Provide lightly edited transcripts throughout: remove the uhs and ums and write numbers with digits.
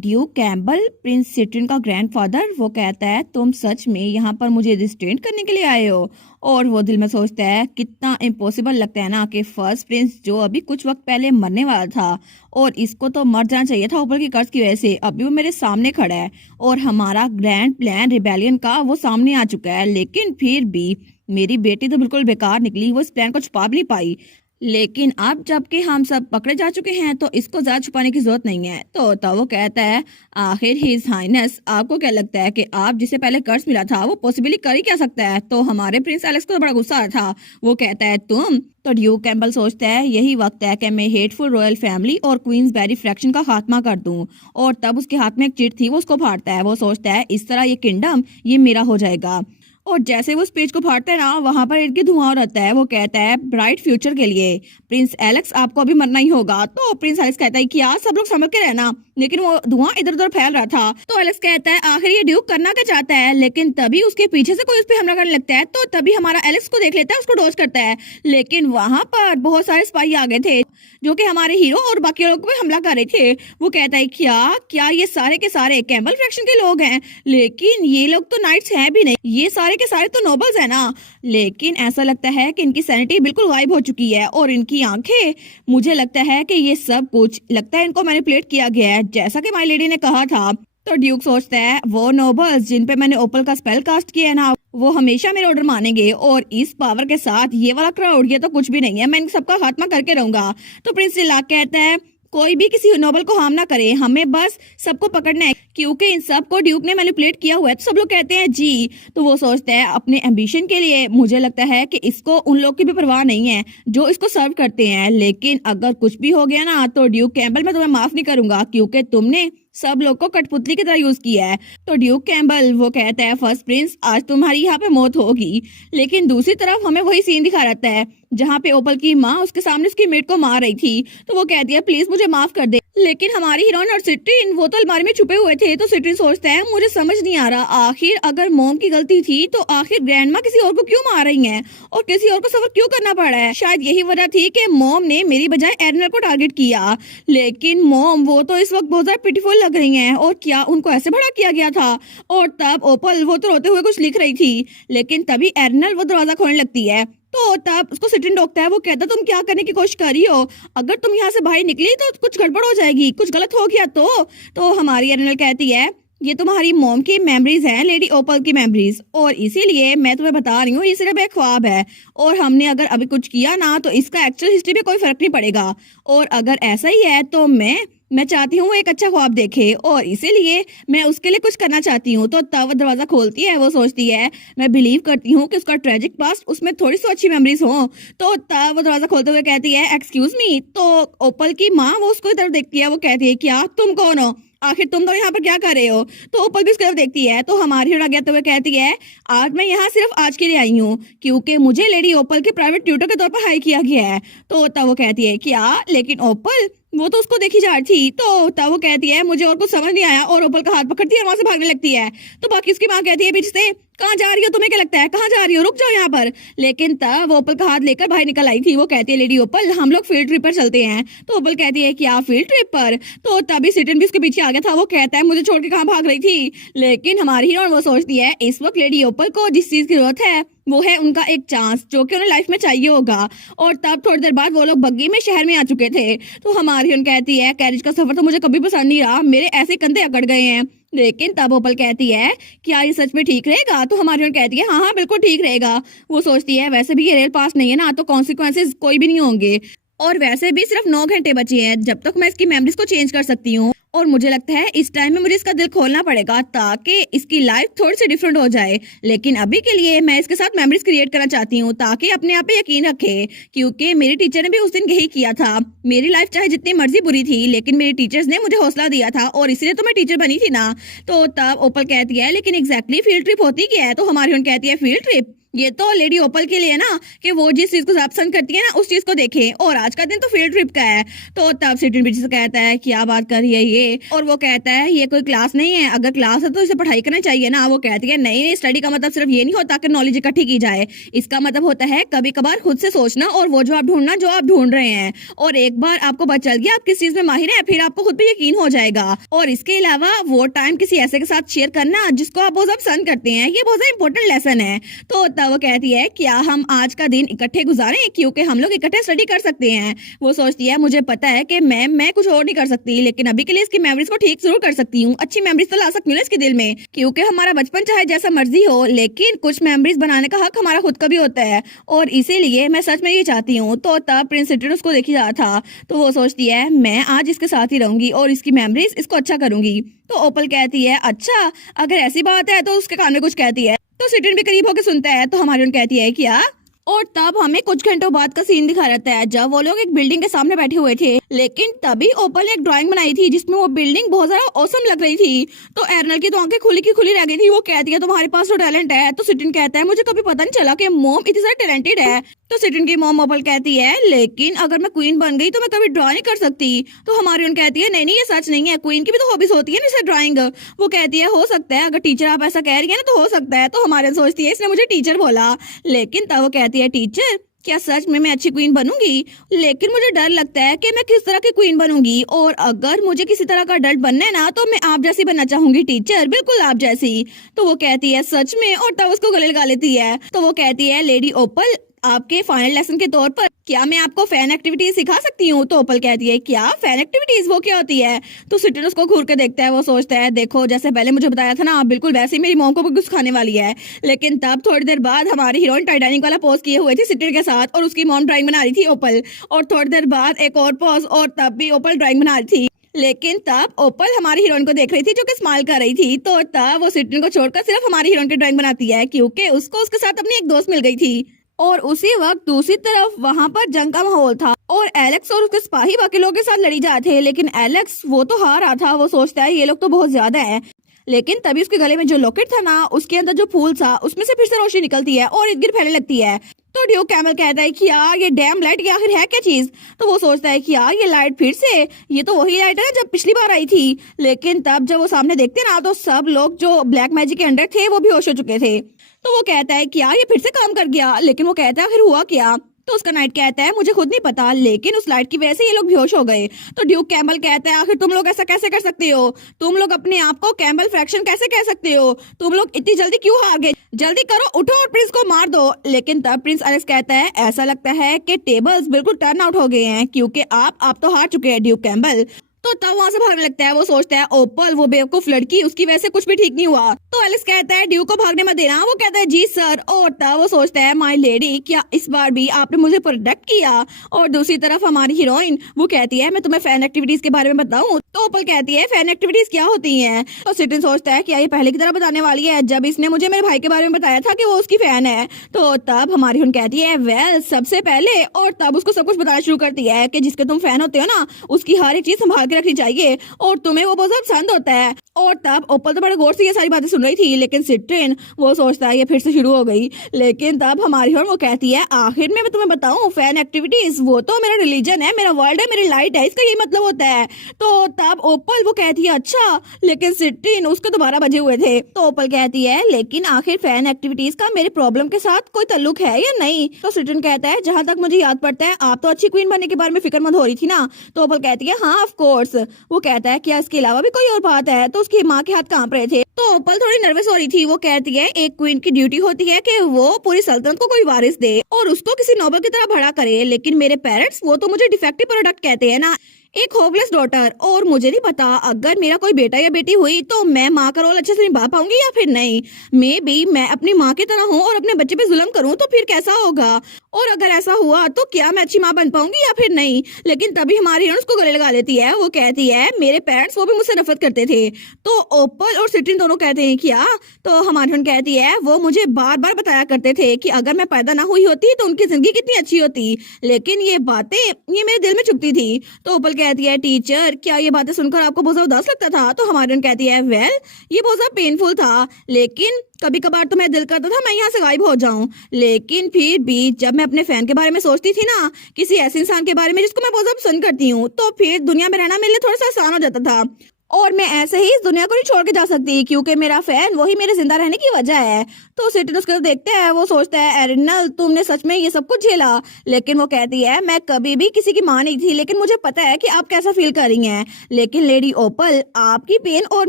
Duke Campbell Prince citrine का grandfather वो कहता है तुम सच में यहाँ पर मुझे रिस्ट्रेंट करने के लिए आए हो। और वो दिल में सोचता है कितना इम्पॉसिबल लगता है ना कि फर्स्ट प्रिंस जो अभी कुछ वक्त पहले मरने वाला था और इसको तो मर जाना चाहिए था ऊपर की कर्ज की वजह से, अभी वो मेरे सामने खड़ा है और हमारा ग्रैंड प्लान रिबेलियन का वो सामने आ चुका है। लेकिन फिर भी मेरी बेटी तो बिल्कुल बेकार निकली, वो इस प्लान को छुपा भी नहीं पाई। लेकिन अब जबकि हम सब पकड़े जा चुके हैं तो इसको ज्यादा छुपाने की जरूरत नहीं है। तो वो कहता है आखिर हिज हाइनेस आपको क्या लगता है कि आप जिसे पहले कर्ज मिला था वो पॉसिबली कर ही क्या सकता है। तो हमारे प्रिंस एलेक्स को तो बड़ा गुस्सा आ रहा था। वो कहता है तुम तो ड्यूक कैम्पबेल सोचता है यही वक्त है कि मैं हेटफुल रॉयल फैमिली और क्वींस बेरी फ्रैक्शन का खात्मा कर दूं। और तब उसके हाथ में एक चिट थी, वो उसको फाड़ता है। वो सोचता है इस तरह ये किंगडम ये मेरा हो जाएगा। और जैसे वो उस पेज को फाड़ता है ना वहां पर इर्द गिर्द धुआं रहता है। वो कहता है ब्राइट फ्यूचर के लिए प्रिंस एलेक्स आपको अभी मरना ही होगा। तो प्रिंस एलेक्स कहता है कि यार सब लोग समझ के रहना, लेकिन वो धुआं इधर उधर फैल रहा था। तो एलेक्स कहता है आखिर ये ड्यूक करना क्या चाहता है। लेकिन तभी उसके पीछे से कोई उस पर हमला करने लगता है। तो तभी हमारा एलेक्स को देख लेता है, उसको डॉज करता है। लेकिन वहां पर बहुत सारे स्पाई आ गए थे जो कि हमारे हीरो और बाकी लोगों को हमला कर रहे थे। वो कहता है क्या क्या ये सारे के सारे कैम्बल फ्रैक्शन के लोग हैं? लेकिन ये लोग तो नाइट्स हैं भी नहीं, ये सारे के सारे तो नोबल्स है ना। लेकिन ऐसा लगता है कि इनकी सैनिटी बिल्कुल गायब हो चुकी है और इनकी आंखें, मुझे लगता है कि ये सब कुछ लगता है इनको मैनिपुलेट किया गया है जैसा कि माय लेडी ने कहा था। तो ड्यूक सोचता है वो नोबल्स जिन पे मैंने ओपल का स्पेल कास्ट किया है ना वो हमेशा मेरे ऑर्डर मानेंगे और इस पावर के साथ ये वाला क्राउड ये तो कुछ भी नहीं है, मैं इन सबका खात्मा करके रहूंगा। तो प्रिंस लाक कहता है कोई भी किसी नोबल को हार्म ना करे, हमें बस सबको पकड़ना है क्योंकि इन सबको ड्यूक ने मैनिपुलेट किया हुआ है। तो सब लोग कहते हैं जी। तो वो सोचता है अपने एम्बिशन के लिए मुझे लगता है कि इसको उन लोग की भी परवाह नहीं है जो इसको सर्व करते हैं। लेकिन अगर कुछ भी हो गया ना तो ड्यूक कैम्बल मैं तुम्हें माफ नहीं करूंगा क्योंकि तुमने सब लोग को कठपुतली की तरह यूज किया है। तो ड्यूक कैम्बल वो कहता है फर्स्ट प्रिंस आज तुम्हारी यहाँ पे मौत होगी। लेकिन दूसरी तरफ हमें वही सीन दिखा रहता है जहाँ पे ओपल की माँ उसके सामने उसकी मेट को मार रही थी। तो वो कहती है प्लीज मुझे माफ कर दे। लेकिन हमारी हीरोइन और सिट्रिन वो तो अलमारी में छुपे हुए थे। तो सिट्रिन सोचता है मुझे समझ नहीं आ रहा आखिर अगर मॉम की गलती थी तो आखिर ग्रैंडमा किसी और को क्यों मार रही हैं और किसी और को सफर क्यों करना पड़ा है। शायद यही वजह थी कि मॉम ने मेरी बजाय एरनल को टारगेट किया। लेकिन मॉम वो तो इस वक्त बहुत ज्यादा पिटीफुल लग रही हैं और क्या उनको ऐसे भड़ा किया गया था। और तब ओपल वो तो रोते हुए कुछ लिख रही थी। लेकिन तभी एरनल वो दरवाजा खोलने लगती है। तो तब उसको सिट्रिन रोकता है। वो कहता तुम क्या करने की कोशिश कर रही हो, अगर तुम यहाँ से बाहर निकली तो कुछ गड़बड़ हो जाएगी, कुछ गलत हो गया तो हमारी एरनल कहती है ये तुम्हारी मॉम की मेमोरीज हैं, लेडी ओपल की मेमोरीज, और इसीलिए मैं तुम्हें बता रही हूँ ये सिर्फ एक ख्वाब है और हमने अगर अभी कुछ किया ना तो इसका एक्चुअल हिस्ट्री पे कोई फर्क नहीं पड़ेगा। और अगर ऐसा ही है तो मैं चाहती हूँ वो एक अच्छा ख्वाब देखे और इसीलिए मैं उसके लिए कुछ करना चाहती हूँ। तो तब वो दरवाजा खोलती है। वो सोचती है मैं बिलीव करती हूँ कि उसका ट्रेजिक पास्ट उसमें थोड़ी सी अच्छी मेमोरीज हो। तो तब वो दरवाजा खोलते हुए कहती है एक्सक्यूज मी। तो ओपल की माँ वो उसको इधर देखती है। वो कहती है क्या तुम कौन हो, आखिर तुम तो यहाँ पर क्या कर रहे हो। तो ओपल भी उसकी तरफ देखती है। तो हमारी हीरो आगे आते हुए कहती है आज मैं यहाँ सिर्फ आज के लिए आई हूँ क्योंकि मुझे लेडी ओपल के प्राइवेट ट्यूटर के तौर पर हायर किया गया है। तो तब वो कहती है क्या, लेकिन ओपल वो तो उसको देखी जा रही थी। तो तब वो कहती है मुझे और कुछ समझ नहीं आया और ओपल का हाथ पकड़ती है और वहां से भागने लगती है। तो बाकी उसकी माँ कहती है पीछे से कहाँ जा रही हो, तुम्हें क्या लगता है कहाँ जा रही हो, रुक जाओ यहाँ पर। लेकिन तब वो ओपल का हाथ लेकर बाहर निकल आई थी। वो कहती है लेडी ओपल हम लोग फील्ड ट्रिप पर चलते हैं। तो ओपल कहती है क्या फील्ड ट्रिप पर। तो तभी सिटन भी उसके पीछे आ गया था। वो कहता है मुझे छोड़ के कहाँ भाग रही थी। लेकिन हमारी हीरोइन वो सोचती है इस वक्त लेडी ओपल को जिस चीज की जरूरत है वो है उनका एक चांस जो कि उन्हें लाइफ में चाहिए होगा। और तब थोड़ी देर बाद वो लोग बग्गी में शहर में आ चुके थे। तो हमारी हीरोइन कहती है कैरिज का सफर तो मुझे कभी पसंद नहीं रहा, मेरे ऐसे कंधे अकड़ गए हैं। लेकिन तब ओपल कहती है क्या ये सच में ठीक रहेगा। तो हमारी हीरोइन कहती है हाँ हाँ बिल्कुल ठीक रहेगा। वो सोचती है वैसे भी ये रेल पास नहीं है ना तो कॉन्सिक्वेंसेज कोई भी नहीं होंगे और वैसे भी सिर्फ 9 घंटे बचे हैं जब तक मैं इसकी मेमोरीज को चेंज कर सकती हूँ। और मुझे लगता है इस टाइम में मुझे इसका दिल खोलना पड़ेगा ताकि इसकी लाइफ थोड़ी सी डिफरेंट हो जाए। लेकिन अभी के लिए मैं इसके साथ मेमोरीज क्रिएट करना चाहती हूँ ताकि अपने आप पे यकीन रखे क्योंकि मेरी टीचर ने भी उस दिन यही किया था। मेरी लाइफ चाहे जितनी मर्जी बुरी थी लेकिन मेरी टीचर्स ने मुझे हौसला दिया था और इसलिए तो मैं टीचर बनी थी ना। तो तब ओपल कहती है लेकिन एग्जैक्टली फील्ड ट्रिप होती क्या है। तो हमारी उन कहती है फील्ड ट्रिप ये तो लेडी ओपल के लिए ना कि वो जिस चीज को ज्यादा पसंद करती है ना उस चीज को देखे, और आज का दिन तो फील्ड ट्रिप का है। तो तब सिटिन पीछे से कहता है क्या बात कर रही है ये, और वो कहता है ये कोई क्लास नहीं है, अगर क्लास है तो इसे पढ़ाई करना चाहिए ना। वो कहती है नहीं नहीं, स्टडी का मतलब सिर्फ ये नहीं होता कि नॉलेज इकट्ठी की जाए, इसका मतलब होता है कभी कभार खुद से सोचना और वो जो आप ढूंढना जो आप ढूंढ रहे हैं, और एक बार आपको पता चल गया आप किस चीज में माहिर है फिर आपको खुद भी यकीन हो जाएगा। और इसके अलावा वो टाइम किसी ऐसे के साथ शेयर करना जिसको आप बहुत ज्यादा पसंद करते हैं, ये बहुत ज्यादा इंपॉर्टेंट लेसन है। तो तब वो कहती है क्या हम आज का दिन इकट्ठे गुजारें क्योंकि हम लोग इकट्ठे स्टडी कर सकते हैं। वो सोचती है मुझे पता है कि मैं कुछ और नहीं कर सकती, लेकिन अभी के लिए इसकी मेमोरीज को ठीक जरूर कर सकती हूँ, अच्छी मेमोरीज तो ला सकती हूँ ना इसके दिल में, क्योंकि हमारा बचपन चाहे जैसा मर्जी हो लेकिन कुछ मेमोरीज बनाने का हक हमारा खुद का भी होता है, और इसीलिए मैं सच में ये चाहती हूँ। तो तब प्रिंस सिट्रिन उसको देखी रहा था, तो वो सोचती है मैं आज इसके साथ ही रहूंगी और इसकी मेमोरीज इसको अच्छा करूंगी। तो ओपल कहती है अच्छा अगर ऐसी बात है, तो उसके कान में कुछ कहती है, तो सिटिन भी करीब होकर सुनता है। तो हमारी कहती है क्या, और तब हमें कुछ घंटों बाद का सीन दिखा रहता है जब वो लोग एक बिल्डिंग के सामने बैठे हुए थे, लेकिन तभी ओपल ने एक ड्राइंग बनाई थी जिसमें वो बिल्डिंग बहुत ज्यादा औसम लग रही थी। तो एर्नल की तो आंखें खुली की खुली रह गई थी। वो कहती है तुम्हारे पास तो टैलेंट है। तो सिटिन कहता है मुझे कभी पता नहीं चला कि मॉम इतनी ज्यादा टैलेंटेड है। तो सिटिन की मॉम ओपल कहती है लेकिन अगर मैं क्वीन बन गई तो मैं कभी ड्रॉ नहीं कर सकती। तो हमारी कहती है नहीं नहीं ये सच नहीं है, क्वीन की भी तो हॉबीज होती है जैसे ड्राइंग। वो कहती है हो सकता है, अगर टीचर आप ऐसा कह रही है ना तो हो सकता है। तो हमारे सोचती है इसने मुझे टीचर बोला, लेकिन तब वो कहती है टीचर क्या सच में मैं अच्छी क्वीन बनूंगी, लेकिन मुझे डर लगता है कि मैं किस तरह की क्वीन बनूंगी, और अगर मुझे किसी तरह का डर बनना है ना तो मैं आप जैसी बनना चाहूंगी टीचर, बिल्कुल आप जैसी। तो वो कहती है सच में, और तब उसको गले लगा लेती है। तो वो कहती है लेडी ओपल आपके फाइनल लेसन के तौर पर क्या मैं आपको फैन एक्टिविटीज सिखा सकती हूँ। तो ओपल कहती है क्या फैन एक्टिविटीज, वो क्या होती है। तो सिटिन उसको घूर के देखता है। वो सोचता है देखो जैसे पहले मुझे बताया था ना बिल्कुल वैसे ही मेरी मॉम को भी कुछ खाने वाली है। लेकिन तब थोड़ी देर बाद हमारी हीरोइन टाइटैनिक वाला पोज किए हुए थी सिटिन के साथ, और उसकी मॉम ड्राइंग बना रही थी ओपल, और थोड़ी देर बाद एक और पोज, और तब भी ओपल ड्राइंग बना रही थी। लेकिन तब ओपल हमारी हीरोइन को देख रही थी जो कि स्माइल कर रही थी। तो तब वो सिटिन को छोड़कर सिर्फ हमारी हीरोइन की ड्राइंग बनाती है क्योंकि उसको उसके साथ अपनी एक दोस्त मिल गई थी। और उसी वक्त दूसरी तरफ वहां पर जंग का माहौल था और एलेक्स और उसके सिपाही बाकी लोगों के साथ लड़ी जा रहे थे, लेकिन एलेक्स वो तो हार रहा था। वो सोचता है ये लोग तो बहुत ज्यादा है, लेकिन तभी उसके गले में जो लॉकेट था ना उसके अंदर जो फूल था उसमें से फिर से रोशनी निकलती है और इर्द गिर्द फैलने लगती है। तो ड्यूक कैमल कहता है कि यार ये डैम लाइट ये आखिर है क्या चीज। तो वो सोचता है कि यार ये लाइट फिर से, ये तो वही लाइट है ना जब पिछली बार आई थी। लेकिन तब जब वो सामने देखते ना तो सब लोग जो ब्लैक मैजिक के अंडर थे वो बेहोश हो चुके थे। तो वो कहता है कि यार ये फिर से काम कर गया, लेकिन वो कहता है आखिर हुआ क्या। तो उसका नाइट कहता है मुझे खुद नहीं पता, लेकिन उस लाइट की वजह से ये लोग बेहोश हो गए। तो ड्यूक कैम्बल कहता है आखिर तुम लोग ऐसा कैसे कर सकते हो, तुम लोग अपने आप को कैम्बल फ्रैक्शन कैसे कह सकते हो, तुम लोग इतनी जल्दी क्यों हार गए, जल्दी करो उठो और प्रिंस को मार दो। लेकिन तब प्रिंस एलेक्स कहता है ऐसा लगता है कि टेबल्स बिल्कुल टर्न आउट हो गए हैं क्योंकि आप तो हार चुके हैं ड्यूक कैम्बल। तो तब वहां से भागने लगता है। वो सोचता है ओपल वो बेवकूफ लड़की, उसकी वजह से कुछ भी ठीक नहीं हुआ। तो एलेक्स कहता है ड्यू को भागने मत देना। वो कहता है जी सर। और तब वो सोचता है माय लेडी क्या इस बार भी आपने मुझे प्रोटेक्ट किया। और दूसरी तरफ हमारी हीरोइन वो कहती है मैं तुम्हें फैन एक्टिविटीज के बारे में बताऊं। तो ओपल कहती है फैन एक्टिविटीज क्या होती हैं। तो सिटिन सोचता है क्या ये पहले की तरह बताने वाली है जब इसने मुझे मेरे भाई के बारे में बताया था कि वो उसकी फैन है। तो तब हमारी हीरोइन कहती है वेल सबसे पहले, और तब उसको सब कुछ बताना शुरू करती है कि जिसके तुम फैन होते हो ना उसकी हर एक चीज संभाल के रखनी चाहिए और तुम्हें वो बहुत ज्यादा पसंद होता है। और तब ओपल तो बड़े गौर से ये सारी बातें सुन रही थी, लेकिन सिट्रिन वो सोचता है ये फिर से शुरू हो गई। लेकिन तब हमारी हीरोइन वो कहती है आखिर में मैं तुम्हें बताऊं फैन एक्टिविटीज वो तो मेरा रिलीजन है, मेरा वर्ल्ड है, मेरी लाइट है, इसका ये मतलब होता है। तो तब ओपल वो कहती है अच्छा, लेकिन सिट्रिन उसके दोबारा बजे हुए थे। तो ओपल कहती है लेकिन आखिर फैन एक्टिविटीज का मेरे प्रॉब्लम के साथ कोई ताल्लुक है या नहीं। तो सिट्रिन कहता है जहां तक मुझे याद पड़ता है आप तो अच्छी क्वीन बनने के बारे में फिक्रमंद हो रही थी ना। तो ओपल कहती है हाँ ऑफ कोर्स। वो कहता है क्या इसके अलावा भी कोई और बात है। तो उसकी माँ के हाथ कांप रहे थे। तो ओपल थोड़ी नर्वस हो रही थी। वो कहती है एक क्वीन की ड्यूटी होती है कि वो पूरी सल्तनत को कोई वारिस दे और उसको किसी नोबल की तरह भड़ा करे, लेकिन मेरे पेरेंट्स वो तो मुझे डिफेक्टिव प्रोडक्ट कहते हैं ना, एक होपलेस डॉटर। और मुझे नहीं पता अगर मेरा कोई बेटा या बेटी हुई तो मैं माँ का रोल अच्छे से निभा पाऊंगी या फिर नहीं। मे बी मैं अपनी माँ की तरह हूँ और अपने बच्चे पे जुल्म करूँ तो फिर कैसा होगा, और अगर ऐसा हुआ तो क्या मैं अच्छी माँ बन पाऊंगी या फिर नहीं। लेकिन तभी हमारी हीरोइन उसको गले लगा लेती है। वो कहती है मेरे पेरेंट्स वो भी मुझसे नफरत करते थे। तो ओपल और सिट्रिन दोनों कहते हैं क्या। तो हमारी हीरोइन कहती है वो मुझे बार बार बताया करते थे कि अगर मैं पैदा ना हुई होती तो उनकी जिंदगी कितनी अच्छी होती, लेकिन ये बातें ये मेरे दिल में चुभती थी। तो ओपल कहती है टीचर क्या ये बातें सुनकर आपको बहुत ज्यादा उदास लगता था? तो हमारी कहती है वेल ये बहुत ज्यादा पेनफुल था, लेकिन कभी कभार तो मैं दिल करता था मैं यहाँ से गायब हो जाऊं, लेकिन फिर भी जब मैं अपने फैन के बारे में सोचती थी ना, किसी ऐसे इंसान के बारे में जिसको मैं बहुत ज्यादा पसंद करती हूँ, तो फिर दुनिया में रहना मेरे लिए थोड़ा सा आसान हो जाता था और मैं ऐसे ही इस दुनिया को नहीं छोड़ के जा सकती क्योंकि मेरा फैन वही मेरे जिंदा रहने की वजह है। तो सिटिन उसको देखते हैं, वो सोचता है एरिनल तुमने सच में ये सब कुछ झेला? लेकिन वो कहती है मैं कभी भी किसी की मां नहीं थी, लेकिन मुझे पता है कि आप कैसा फील कर रही हैं। लेकिन लेडी ओपल आपकी पेन और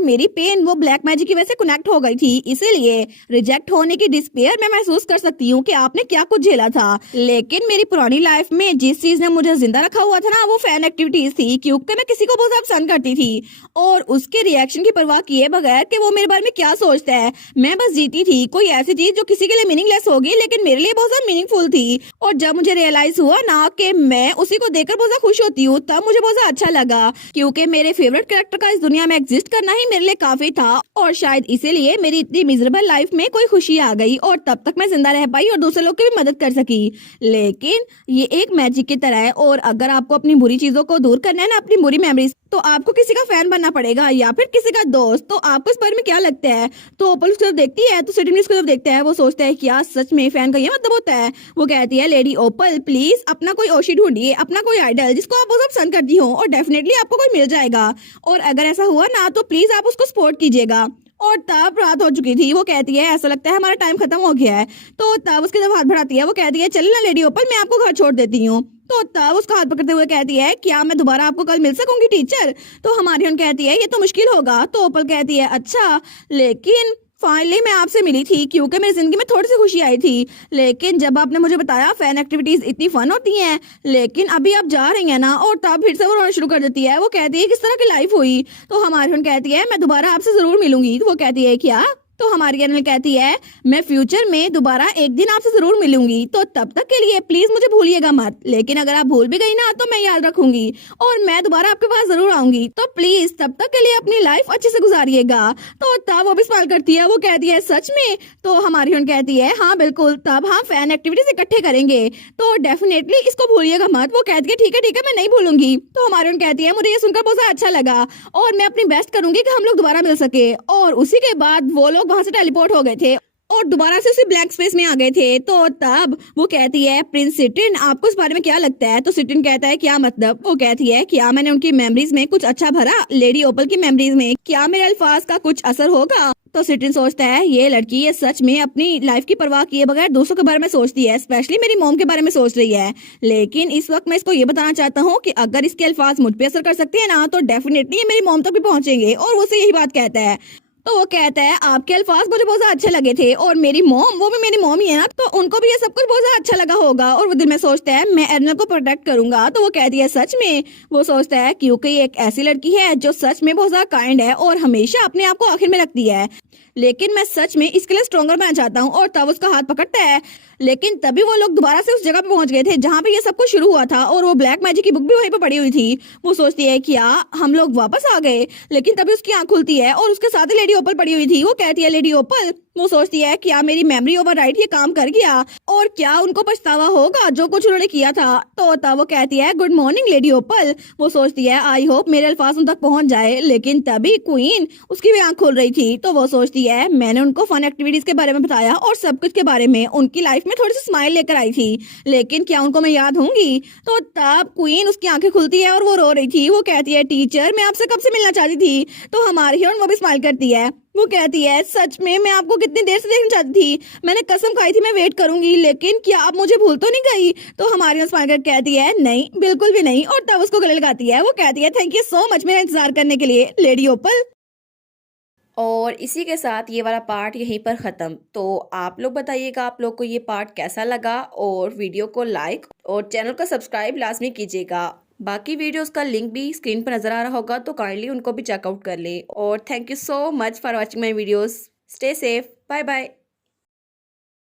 मेरी पेन वो ब्लैक मैजिक की वजह से कनेक्ट हो गई थी, इसीलिए रिजेक्ट होने की डिस्पेयर मैं महसूस कर सकती हूँ कि आपने क्या कुछ झेला था। लेकिन मेरी पुरानी लाइफ में जिस चीज ने मुझे जिंदा रखा हुआ था ना, वो फैन एक्टिविटीज थी, क्योंकि मैं किसी को बहुत ज्यादा पसंद करती थी और उसके रिएक्शन की परवाह किए बगैर कि वो मेरे बारे में क्या सोचता है, मैं बस जीती थी कोई ऐसी चीज जो किसी के लिए मीनिंगलेस होगी लेकिन मेरे लिए बहुत ज्यादा मीनिंगफुल थी। और जब मुझे रियलाइज हुआ ना कि मैं उसी को देखकर बहुत ज्यादा खुश होती हूँ, तब मुझे बहुत ज्यादा अच्छा लगा क्योंकि मेरे फेवरेट कैरेक्टर का इस दुनिया में एग्जिस्ट करना ही मेरे लिए काफी था और शायद इसीलिए मेरी इतनी मिजरेबल लाइफ में कोई खुशी आ गई और तब तक मैं जिंदा रह पाई और दूसरे लोग की भी मदद कर सकी। लेकिन ये एक मैजिक की तरह है और अगर आपको अपनी बुरी चीजों को दूर करना है ना, अपनी बुरी मेमोरीज, तो आपको किसी का फैन बनना पड़ेगा या फिर किसी का दोस्त। तो आपको इस बारे में क्या लगता है? तो ओपल उसकी तरफ देखती है तो सिटिन उसकी तरफ देखता है, वो सोचता है क्या सच में फैन का ये मतलब होता है? वो कहती है लेडी ओपल प्लीज अपना कोई ओशी ढूंढिए, अपना कोई आइडल जिसको आप बहुत पसंद करती हो और डेफिनेटली आपको कोई मिल जाएगा और अगर ऐसा हुआ ना तो प्लीज आप उसको सपोर्ट कीजिएगा। और तब रात हो चुकी थी। वो कहती है ऐसा लगता है हमारा टाइम खत्म हो गया है। तो तब उसकी तरफ हाथ बढ़ाती है, वो कहती है चल ना लेडी ओपल मैं आपको घर छोड़ देती हूँ। तो तब उसका हाथ पकड़ते हुए कहती है क्या मैं दोबारा आपको कल मिल सकूंगी टीचर? तो हमारी कहती है ये तो मुश्किल होगा। तो ओपल कहती है अच्छा, लेकिन फाइनली मैं आपसे मिली थी क्योंकि मेरी जिंदगी में थोड़ी सी खुशी आई थी, लेकिन जब आपने मुझे बताया फैन एक्टिविटीज इतनी फन होती हैं, लेकिन अभी आप जा रही हैं ना, और तब फिर से वो रोना शुरू कर देती है। वो कहती है किस तरह की लाइफ हुई? तो हमारी कहती है मैं दोबारा आपसे जरूर मिलूंगी। तो वो कहती है क्या? तो हमारी अनिल कहती है मैं फ्यूचर में दोबारा एक दिन आपसे जरूर मिलूंगी, तो तब तक के लिए प्लीज मुझे भूलिएगा मत, लेकिन अगर आप भूल भी गई ना तो मैं याद रखूंगी और मैं दोबारा आपके पास जरूर आऊंगी, तो प्लीज तब तक के लिए अपनी लाइफ अच्छे से गुजारिएगा। तो तब वो भी स्माइल करती है, वो कहती है सच में? तो हमारी कहती है हाँ बिल्कुल, तब हम फैन एक्टिविटीज इकट्ठे करेंगे, तो डेफिनेटली इसको भूलिएगा मत। वो कहती है ठीक है मैं नहीं भूलूंगी। तो हमारी कहती है मुझे ये सुनकर बहुत अच्छा लगा और मैं अपनी बेस्ट करूंगी कि हम लोग दोबारा मिल सके। और उसी के बाद वो लोग वहां से टेलीपोर्ट हो गए थे और दोबारा से उसी ब्लैक स्पेस में आ गए थे। तो तब वो कहती है प्रिंस सिटिन आपको इस बारे में क्या लगता है? तो सिटिन कहता है क्या मतलब? वो कहती है क्या मैंने उनकी मेमोरीज में कुछ अच्छा भरा? लेडी ओपल की मेमोरीज में क्या मेरे अल्फाज का कुछ असर होगा? तो सिटिन सोचता है ये लड़की ये सच में अपनी लाइफ की परवाह किए बगैर दूसरों के बारे में सोचती है, स्पेशली मेरी मॉम के बारे में सोच रही है। लेकिन इस वक्त मैं इसको ये बताना चाहता हूँ कि अगर इसके अल्फाज मुझ पे असर कर सकते हैं ना, तो डेफिनेटली ये मेरी मॉम तक भी पहुंचेंगे। और वो यही बात कहता है। तो वो कहता है आपके अल्फाज मुझे बहुत ज्यादा अच्छे लगे थे और मेरी मॉम वो भी मेरी मॉम ही है ना, तो उनको भी ये सब कुछ बहुत ज्यादा अच्छा लगा होगा। और वो दिल में सोचता है मैं एरिनल को प्रोटेक्ट करूंगा। तो वो कहती है सच में? वो सोचता है क्योंकि ये एक ऐसी लड़की है जो सच में बहुत ज्यादा काइंड है और हमेशा अपने आप को आखिर में रखती है, लेकिन मैं सच में इसके लिए स्ट्रॉन्गर बनना चाहता हूँ। और तब उसका हाथ पकड़ता है, लेकिन तभी वो लोग दोबारा से उस जगह पे पहुंच गए थे जहाँ पे ये सब कुछ शुरू हुआ था और वो ब्लैक मैजिक की बुक भी वहीं पे पड़ी हुई थी। वो सोचती है क्या हम लोग वापस आ गए? लेकिन तभी उसकी आंख खुलती है और उसके साथ ही लेडी ओपल पड़ी हुई थी। वो कहती है लेडी ओपल, वो सोचती है क्या मेरी मेमोरी ओवरराइड ये काम कर गया और क्या उनको पछतावा होगा जो कुछ उन्होंने किया था? तो तब वो कहती है गुड मॉर्निंग लेडी ओपल। वो सोचती है आई होप मेरे अल्फाज उन तक पहुंच जाए, लेकिन तभी क्वीन उसकी भी आंख खुल रही थी। तो वो सोचती है मैंने उनको फन एक्टिविटीज के बारे में बताया और सब कुछ के बारे में, उनकी लाइफ में थोड़ी सी स्माइल लेकर आई थी, लेकिन क्या उनको मैं याद होंगी? तो तब क्वीन उसकी आंखें खुलती है और वो रो रही थी। वो कहती है टीचर मैं आपसे कब से मिलना चाहती थी। तो हमारी वो भी स्माइल करती है। वो कहती है सच में मैं आपको कितनी देर से देखना चाहती थी, मैंने कसम खाई थी मैं वेट करूंगी, लेकिन क्या आप मुझे भूल तो नहीं गई? तो हमारी स्माइल कर कहती है नहीं बिल्कुल भी नहीं, और तब उसको गले लगाती है। वो कहती है थैंक यू सो मच मेरा इंतजार करने के लिए लेडी ओपल। और इसी के साथ ये वाला पार्ट यहीं पर ख़त्म। तो आप लोग बताइएगा आप लोग को ये पार्ट कैसा लगा, और वीडियो को लाइक और चैनल को सब्सक्राइब लाजमी कीजिएगा। बाकी वीडियोस का लिंक भी स्क्रीन पर नज़र आ रहा होगा, तो काइंडली उनको भी चेकआउट कर लें। और thank you so much for watching my videos. Stay safe, bye bye.